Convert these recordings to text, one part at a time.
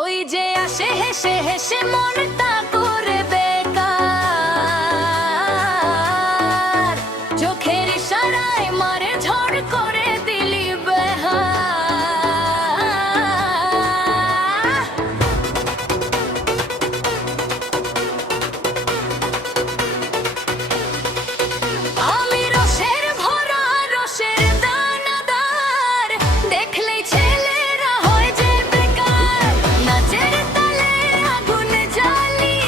ওই যে আসে হেসে হেসে মনটা করে বেকার, চোখের ইশারায় মারে ঝড় করে দিলি বেহার। আমি রসের ভরা রসের দানাদার, দেখলেই ছেলেরা হয় যে বেকার। নাচের তালে আগুন জ্বালি,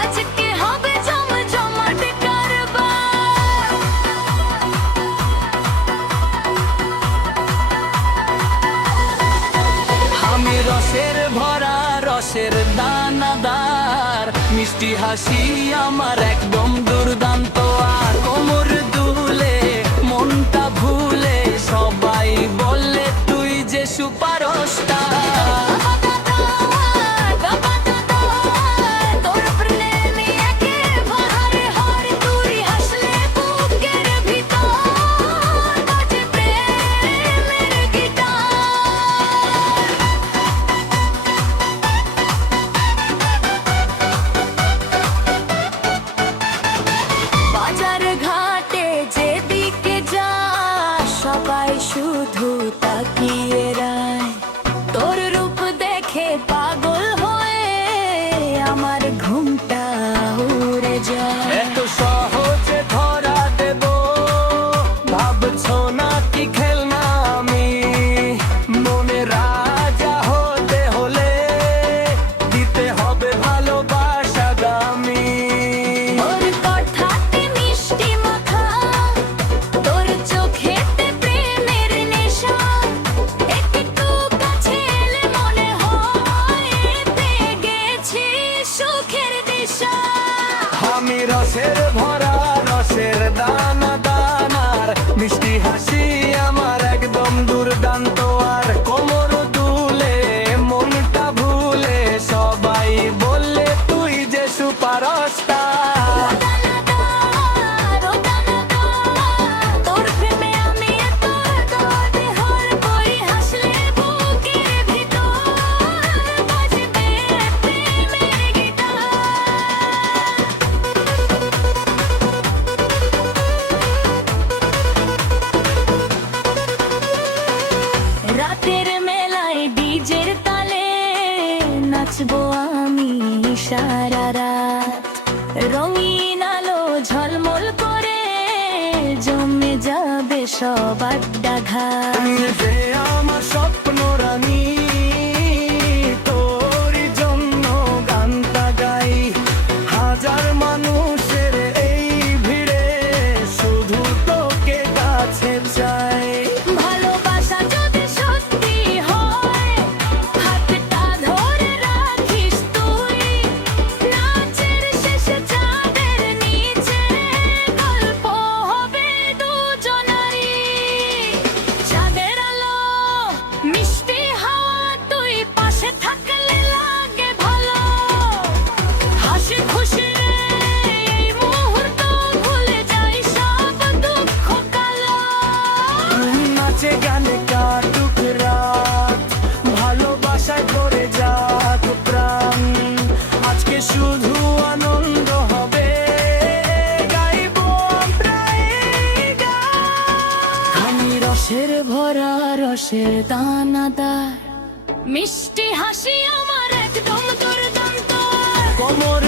আজকে হবে জমজমাট কারবার। আমি রসের ভরা রসের দানাদার, মিষ্টি হাসি আমার একদম দুর্দান্ত। আর কোমর দুলে মনটা ভুলে সবাই বললে তুই যে সুপারস্টার। তোর প্রেমে একেবারে হার, তুই হাসলে বুকের ভিতর বাজে প্রেমের গিটার। বাজার ঘাটে যেদিকে যা, সবাই শুধু তাকিয়ে রায়। তোর রূপ দেখে পাগল হয়ে আমার ঘুমটা উড়ে যায়। এত সহজে ধরা দেব ভাবছো না কি খেলনা আমি? মনে রাজা হতে হলে দিতে হবে ভালোবাসা দামি। তোর কথাতে মিষ্টি মাখা, তোর চোখেতে প্রেমের নেশা, একটু কাছে এলে মনে হয় পেয়ে গেছি সুখের দিশা। আমি রসের ভরা রসের দানা দানার, মিষ্টি হাসি আমার একদম দুর্দান্ত। আর কোমর দুলে মনটা ভুলে সবাই বললে তুই যে সুপারস্টার। তোর প্রেমে আমি এত দেহর করি, হাসলে বুকের ভিতর বাজবে প্রেমের গিটার। রাতের মেলায় ডিজের তালে নাচবো আমি সারা রাত। রঙিন আলো ঝলমল করে জমে যাবে সব আড্ডা ঘাট। তুই যে আমার স্বপ্ন রানী, তোরই জন্য গানটা গাই। হাজার মানুষের এই ভিড়ে শুধু তোকে কাছে চাই। ভালোবাসা যদি সত্যি হয়, হাতটা ধরে রাখিস তুই। নাচের শেষে চাঁদের নিচে গল্প হবে দুজনারই। চাঁদের আলো মিষ্টি হাওয়া, তুই পাশে থাকলে লাগে ভালো। হাসি খুশি এই মুহূর্ত ভুলে যাই সব দুঃখ কালো। নাচে গানে কাটুক রাত, ভালোবাসায় ভরে যাক প্রাণ। আজকে শুধু আনন্দ হবে, গাইবো আমরা এই গান। আমি রসের ভরা রসের দানাদার, মিষ্টি হাসি আমার একদম দুর্দান্ত। কোমর